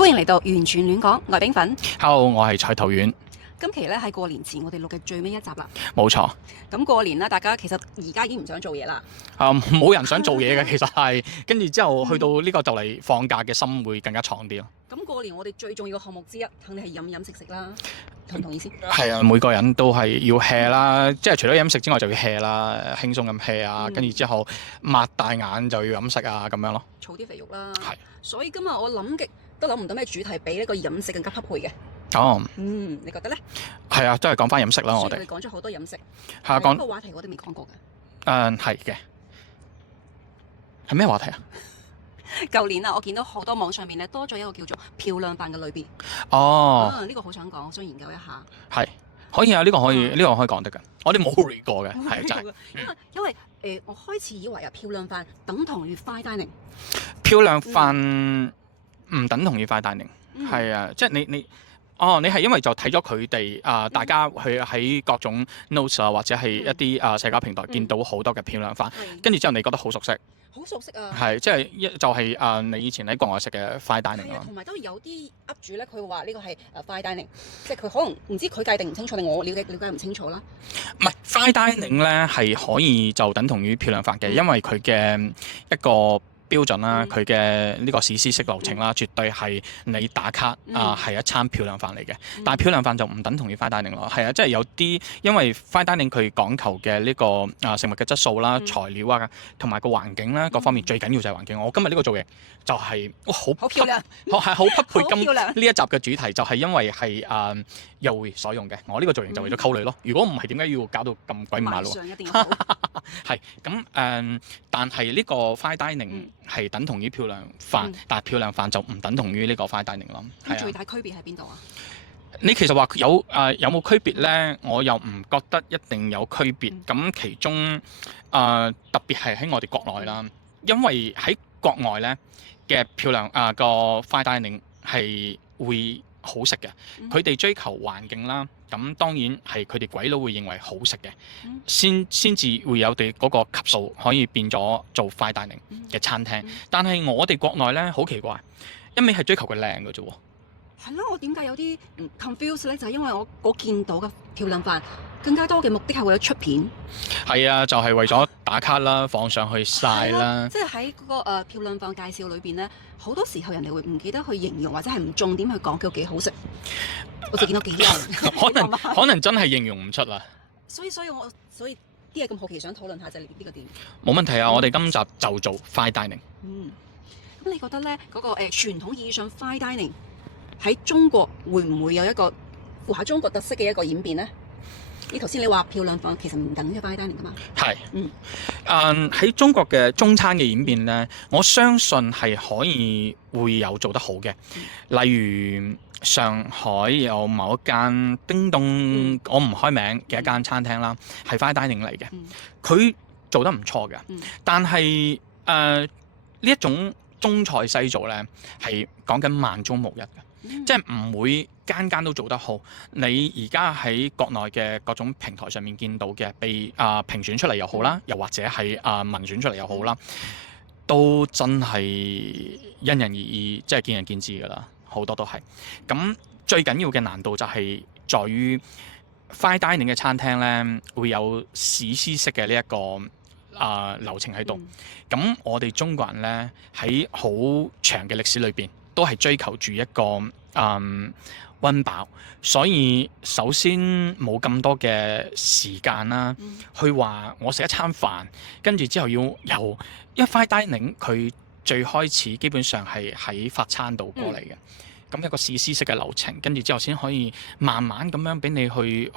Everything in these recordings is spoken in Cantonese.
歡迎嚟到完全亂講，我係冰粉。Hello，我係菜頭丸。今期咧係過年前我哋錄嘅最尾一集啦。冇錯。咁過年啦，大家其實而家已經唔想做嘢啦。冇人想做嘢嘅，其實係跟住之後去到呢個就嚟放假嘅心會更加重啲咯。咁過年我哋最重要嘅項目之一，肯定係飲飲食食啦。同唔同意先？係啊，每個人都係要 hea 啦，即係除咗飲食之外就要 hea 啦，輕鬆咁 hea 啊，跟住之後擘大眼就要飲食啊咁樣咯。儲啲肥肉啦。係。所以今日我諗極都諗唔到咩主題比呢個飲食更加匹配嘅。哦。你覺得咧？係啊，都係講翻飲食啦，我哋。我哋講咗好多飲食。係啊，講個話題我哋未講過嘅。係嘅。係咩話題啊？舊年啊，我見到好多網上面咧多咗一個叫做漂亮飯嘅類別。哦。呢個好想講，我想研究一下。係。可以啊，呢個可以講得㗎。我哋冇 read 過嘅，係真係。因為我開始以為啊，漂亮飯等同於 fine dining。漂亮飯唔等同於 fine dining，係啊，即係你係因為就睇咗佢哋大家去喺各種 notes 啊，或者係一啲社交平台見到好多嘅漂亮飯，跟住之後你覺得好熟悉。好熟悉啊！係，即係就係你以前喺國外食嘅 fine dining 咯。同埋都有啲 up 主咧，佢話呢個係fine dining，即係佢可能唔知佢界定唔清楚定我了解唔清楚啦。唔係 fine dining 咧係可以就等同於漂亮飯嘅，因為佢嘅一個標準啦，佢嘅呢個史詩式流程啦，絕對係你打卡係一餐漂亮飯嚟嘅。但係漂亮飯就唔等同於 fine dining 咯，係啊，即係有啲因為 fine dining 佢講求嘅呢個食物嘅質素啦、材料啊，同埋個環境啦，各方面最緊要就係環境。我今日呢個造型就係好漂亮，係好匹配今呢一集嘅主題，就係因為係又會所用嘅。我呢個造型就為咗溝女咯。如果唔係點解要搞到咁鬼馬路？一定要好。係咁但係呢個 fine dining 係等同於漂亮飯，但係漂亮飯就唔等同於呢個 fine dining 咯。咁最大區別喺邊度啊？你其實話有冇區別呢？我又唔覺得一定有區別。咁其中特別係喺我哋國內啦，因為喺國外呢嘅漂亮個 fine dining 係會好食嘅，佢哋追求環境啦，咁當然係佢哋鬼佬會認為好食嘅，先至會有哋嗰個級數可以變咗做 fine dining 嘅餐廳。但係我哋國內咧好奇怪，一味係追求佢靚嘅啫喎。係咯，我點解有啲 confuse 咧？就係因為我見到嘅漂亮飯更加多嘅目的係為咗出片。係啊，就係為咗打卡啦，放上去晒啦。即係喺嗰個漂亮飯介紹裏邊咧，好多時候人哋會唔記得去形容，或者係唔重點去講佢幾好食。我就見到幾靚，可能真係形容唔出啦。所以啲嘢咁好奇，想討論下就係呢個點。冇問題啊！我哋今集就做 fine dining。咁你覺得咧嗰個傳統意義上 fine dining 喺中國會唔會有一個符合中國特色嘅一個演變呢？你頭先你話漂亮飯其實唔等於 fine dining 噶嘛？係。喺中國嘅中餐嘅演變咧，我相信係可以會有做得好嘅。例如上海有某一間叮咚，我唔開名嘅一間餐廳啦，係 fine dining 嚟嘅，佢做得唔錯嘅。但係呢一種中菜西做咧，係講緊萬中無一嘅。即係唔會間間都做得好。你而家喺國內嘅各種平台上面見到嘅，被評選出嚟又好啦，又或者係民選出嚟又好啦，都真係因人而異，即係見仁見智㗎啦。好多都係。咁最緊要嘅難度就係在於 fine dining 嘅餐廳咧，會有史詩式嘅呢一個流程喺度。咁我哋中國人咧喺好長嘅歷史裏邊，都係追求住一個溫飽，所以首先冇咁多嘅時間啦，去話我食一餐飯，跟住之後要由因為 fine dining 佢最開始基本上係喺法餐度過嚟嘅。咁一個史詩式嘅流程，跟住之後先可以慢慢咁樣俾你去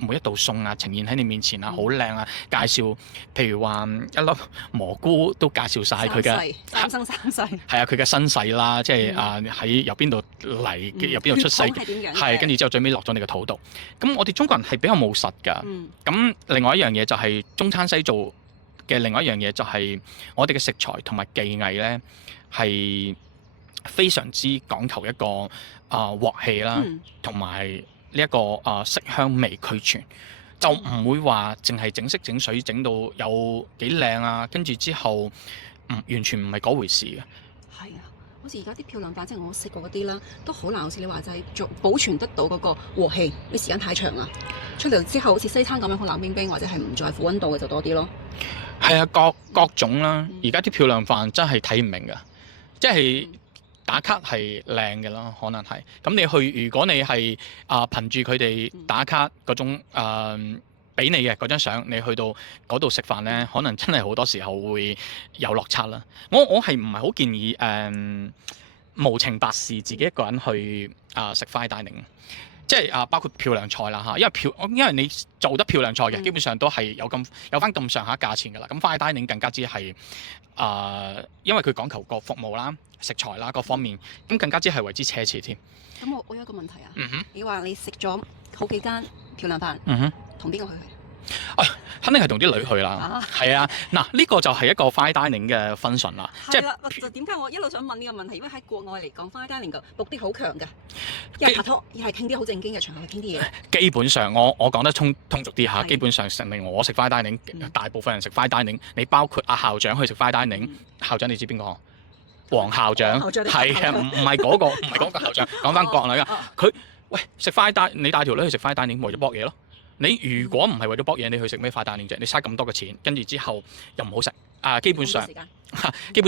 每一道餸啊呈現喺你面前啊，好靚啊！介紹譬如話一粒蘑菇都介紹晒佢嘅三生三世，係啊，佢嘅身世啦，即係喺由邊度嚟，由邊度出世，係跟住之後最尾落咗你嘅肚度。咁我哋中國人係比較務實㗎。咁另外一樣嘢就係中餐西做嘅另外一樣嘢就係我哋嘅食材同埋技藝咧係非常之講求一個鑊氣啦，同埋呢一個色香味俱全，就唔會話淨係整色整水整到有幾靚啊，跟住之後完全唔係嗰回事嘅。係啊，好似而家啲漂亮飯，即係我食過嗰啲啦，都好難。好似你話齋做保存得到嗰個和氣，你時間太長啦，出嚟之後好似西餐咁樣好冷冰冰，或者係唔在乎溫度嘅就多啲咯。係啊，各種啦。而家啲漂亮飯真係睇唔明㗎，即係打卡係靚嘅咯，可能係。咁你去，如果你係憑住佢哋打卡嗰種俾你嘅嗰張相，你去到嗰度食飯咧，可能真係好多時候會有落差啦。我係唔係好建議無情白事自己一個人去食 fine dining，即係包括漂亮菜啦嚇，因為你做得漂亮菜嘅，基本上都係有翻咁上下價錢㗎啦。咁 fine dining 更加之係因為佢講求個服務啦、食材啦各方面，咁更加之係為之奢侈添。咁我有一個問題啊，你話你食咗好幾間漂亮飯，同邊個去？肯定係同啲女去啦，係啊，嗱呢個就係一個 fine dining 嘅 function 啦，即係就點解我一路想問呢個問題？因為喺國外嚟講 fine dining 嘅目的好強㗎，一係拍拖，一係傾啲好正經嘅場合去傾啲嘢。基本上我講得通俗啲嚇，基本上成日我食 fine dining，大部分人食 fine dining，你包括阿校長去食 fine dining，校長你知邊個？黃校長係啊，唔係嗰個校長，講翻國內㗎，佢喂食 fine dining，你帶條女去食 fine dining，為咗搏嘢咯。你如果唔係為咗搏嘢，你去食咩 fine dining啫？你嘥咁多嘅錢，跟住之後又唔好食基本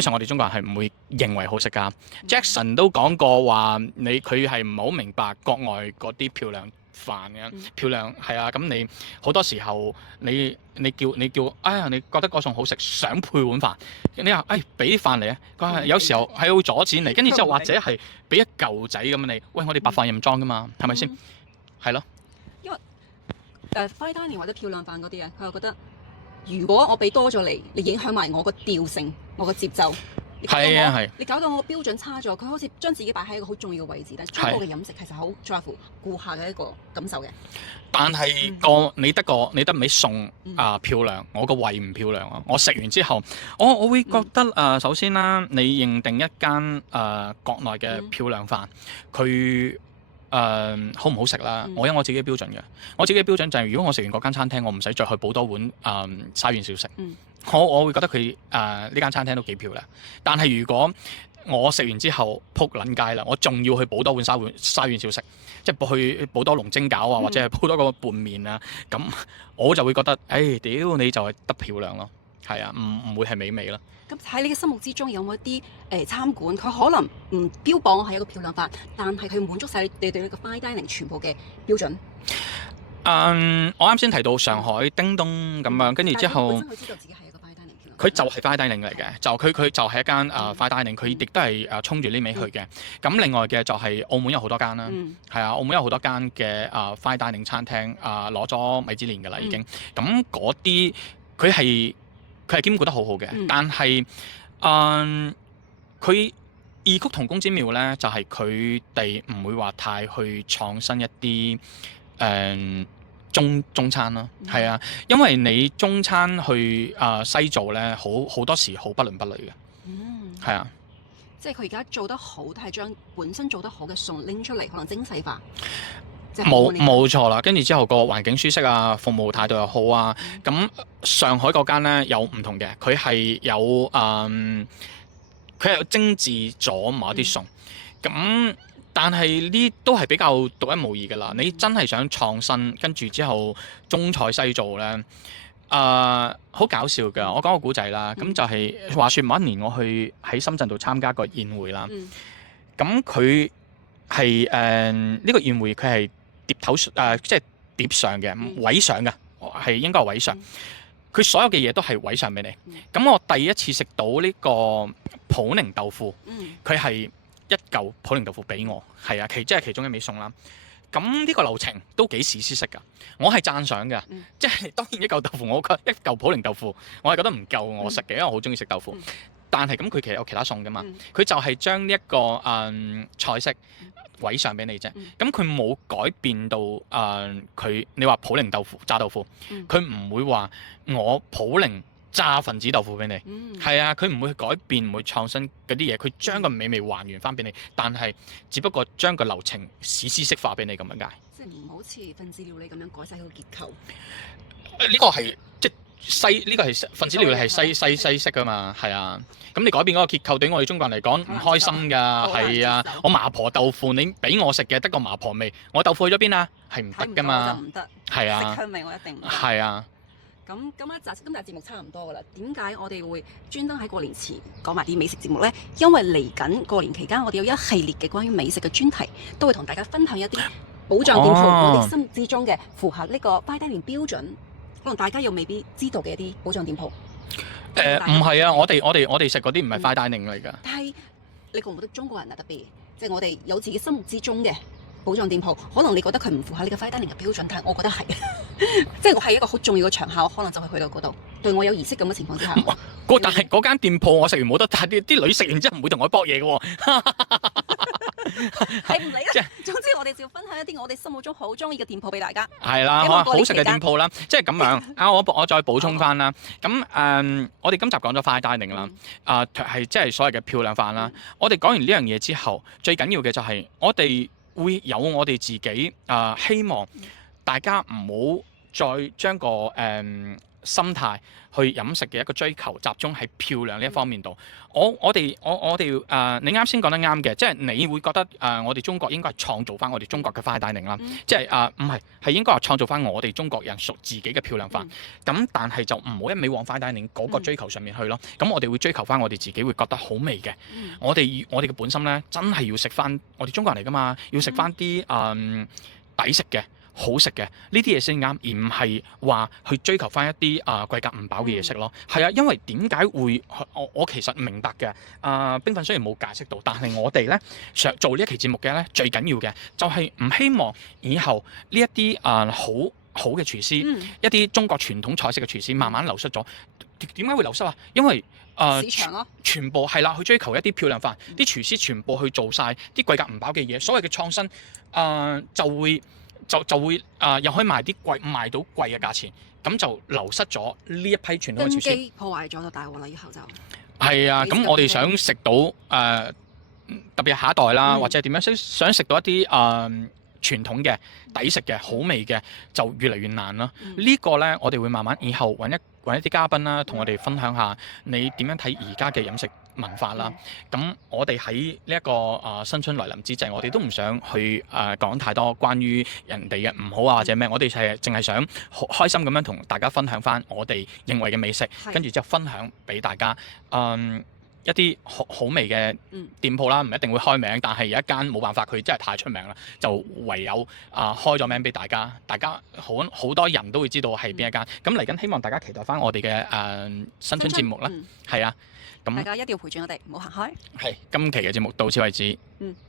上我哋中國人係唔會認為好食㗎。Jackson 都講過話，佢係唔係好明白國外嗰啲漂亮飯嘅漂亮係啊。咁你好多時候你叫哎呀，你覺得嗰餸好食，想配碗飯，你話俾啲飯嚟啊。佢係有時候係會阻止你，跟住之後或者係俾一嚿仔咁你，喂我哋白飯任裝㗎嘛，係咪先？係咯。fine dining 或者漂亮飯嗰啲啊，佢又覺得如果我俾多咗你影響埋我個調性、我個節奏，你搞到我標準差咗，佢好似將自己擺喺一個好重要嘅位置。但係中國嘅飲食其實好在乎顧客嘅一個感受嘅。但係你得尾餸漂亮，我個胃唔漂亮啊！我食完之後，我會覺得首先啦，你認定一間國內嘅漂亮飯，佢好唔好食啦？我有我自己嘅標準嘅。我自己嘅標準就係，如果我食完嗰間餐廳，我唔使再去補多碗沙縣小食。我會覺得佢呢間餐廳都幾漂亮。但係如果我食完之後撲撚街啦，我仲要去補多碗沙縣小食，即係去補多籠蒸餃啊，或者係補多個拌麵啊，咁我就會覺得，屌你就係得漂亮咯，係啊，唔會係美味咯。咁喺你嘅心目之中有冇一啲餐館，佢可能唔標榜係一個漂亮飯，但係佢滿足晒你哋對呢個 fine dining 全部嘅標準？我啱先提到上海叮咚咁樣，跟住之後，佢知道自己係一個 fine dining，佢就係 fine dining 嚟嘅，就佢就係一間fine dining，佢亦都係衝住呢味去嘅。咁另外嘅就係澳門有好多間啦，係啊，澳門有好多間嘅fine dining 餐廳攞咗米芝蓮㗎啦已經。咁嗰啲佢係兼顧得好好嘅，但係佢異曲同工之妙咧，就係佢哋唔會話太去創新一啲中餐咯，係啊，因為你中餐去西做咧，好多時好不倫不類嘅，係啊，即係佢而家做得好，都係將本身做得好嘅餸拎出嚟，可能精細化。冇錯啦，跟住之後個環境舒適啊，服務態度又好啊。咁上海嗰間咧有唔同嘅，佢係有精緻咗某啲餸。咁但係呢都係比較獨一無二㗎啦。你真係想創新，跟住之後中菜西做咧，好搞笑㗎。我講個古仔啦，咁就係話説某一年我去喺深圳度參加個宴會啦。咁佢係呢個宴會佢係碟頭即係碟上嘅，位上嘅，係應該係位上。佢所有嘅嘢都係位上俾你。咁我第一次食到呢個普寧豆腐，佢係一嚿普寧豆腐俾我，係啊，即係其中一味餸啦。咁呢個流程都幾史詩式㗎，我係讚賞嘅。即係當然一嚿豆腐，我覺得一嚿普寧豆腐，我係覺得唔夠我食嘅，因為我好中意食豆腐。但係咁佢其實有其他餸㗎嘛，佢就係將呢一個菜式位上俾你啫。咁佢冇改變到佢你話普寧豆腐炸豆腐，佢唔會話我普寧炸分子豆腐俾你，係啊，佢唔會改變，唔會創新嗰啲嘢，佢將個美味還原翻俾你，但係只不過將個流程史詩式化俾你咁樣解。即係唔好似分子料理咁樣改晒佢個結構。呢個係即呢個係分子料理係西式噶嘛，係啊。咁你改變嗰個結構對於我哋中國人嚟講唔開心㗎，係啊。我麻婆豆腐你俾我食嘅得個麻婆味，我豆腐去咗邊啊？係唔得㗎嘛，唔得，係啊，食香味我一定唔得。係啊。咁今集節目差唔多㗎啦。點解我哋會專登喺過年前講埋啲美食節目呢？因為嚟緊過年期間，我哋有一系列嘅關於美食嘅專題，都會同大家分享一啲寶藏店鋪，我哋心目之中嘅符合呢個 fine dining 標準，可能大家又未必知道嘅一啲寶藏店鋪。唔係啊，我哋食嗰啲唔係 fine dining 嚟㗎。但係你覺唔覺得中國人啊特別，即係我哋有自己心目之中嘅寶藏店鋪，可能你覺得佢唔符合呢個 fine dining 嘅標準，但係我覺得係，即係我係一個好重要嘅場合，可能就係去到嗰度，對我有儀式咁嘅情況之下。但係嗰間店鋪我食完冇得，但係啲女食完之後唔會同我搏嘢嘅喎。係唔理啦，總之我哋就要分享一啲我哋心目中好中意嘅店鋪俾大家。係啦，好食嘅店鋪啦，即係咁樣啊！我再補充翻啦。咁我哋今集講咗 fine dining 啦，係即係所謂嘅漂亮飯啦。我哋講完呢樣嘢之後，最緊要嘅就係我哋會有我哋自己希望大家唔好再將個心態去飲食嘅一個追求集中喺漂亮呢一方面度。我哋你啱先講得啱嘅，即係你會覺得我哋中國應該係創造翻我哋中國嘅 fine dining 啦，即係唔係應該話創造翻我哋中國人屬自己嘅漂亮飯。咁但係就唔好一味往 fine dining 嗰個追求上面去咯。咁我哋會追求翻我哋自己會覺得好味嘅。我哋嘅本心咧，真係要食翻我哋中國人嚟㗎嘛，要食翻啲抵食嘅。好食嘅呢啲嘢先啱，而唔係話去追求翻一啲貴格唔飽嘅嘢食咯。係啊，因為點解會我其實明白嘅。冰粉雖然冇解釋到，但係我哋咧想做呢一期節目嘅咧，最緊要嘅就係唔希望以後呢一啲好嘅廚師，一啲中國傳統菜式嘅廚師慢慢流失咗。點解會流失啊？因為市場咯，全部係啦，去追求一啲漂亮飯，啲廚師全部去做晒啲貴格唔飽嘅嘢，所謂嘅創新就會又可以賣到貴嘅價錢，咁就流失咗呢一批傳統嘅廚師，破壞咗就大鑊啦！以後就係啊，咁我哋想食到特別係下一代啦，或者點樣想食到一啲傳統嘅抵食嘅好味嘅，就越嚟越難啦。呢個呢，我哋會慢慢以後揾一啲嘉賓啦，同我哋分享下你點樣睇而家嘅飲食文化啦。咁我哋喺呢一個新春來臨之際，我哋都唔想去講太多關於人哋嘅唔好啊或者咩，我哋係淨係想開心咁樣同大家分享翻我哋認為嘅美食，跟住之後分享俾大家。一啲好味嘅店鋪啦，唔一定會開名，但係有一間冇辦法，佢真係太出名啦，就唯有開咗名俾大家，大家好多人都會知道係邊一間。咁嚟緊希望大家期待翻我哋嘅新春節目啦，係啊，咁大家一定要陪住我哋，唔好行開。係今期嘅節目到此為止，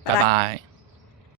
拜拜。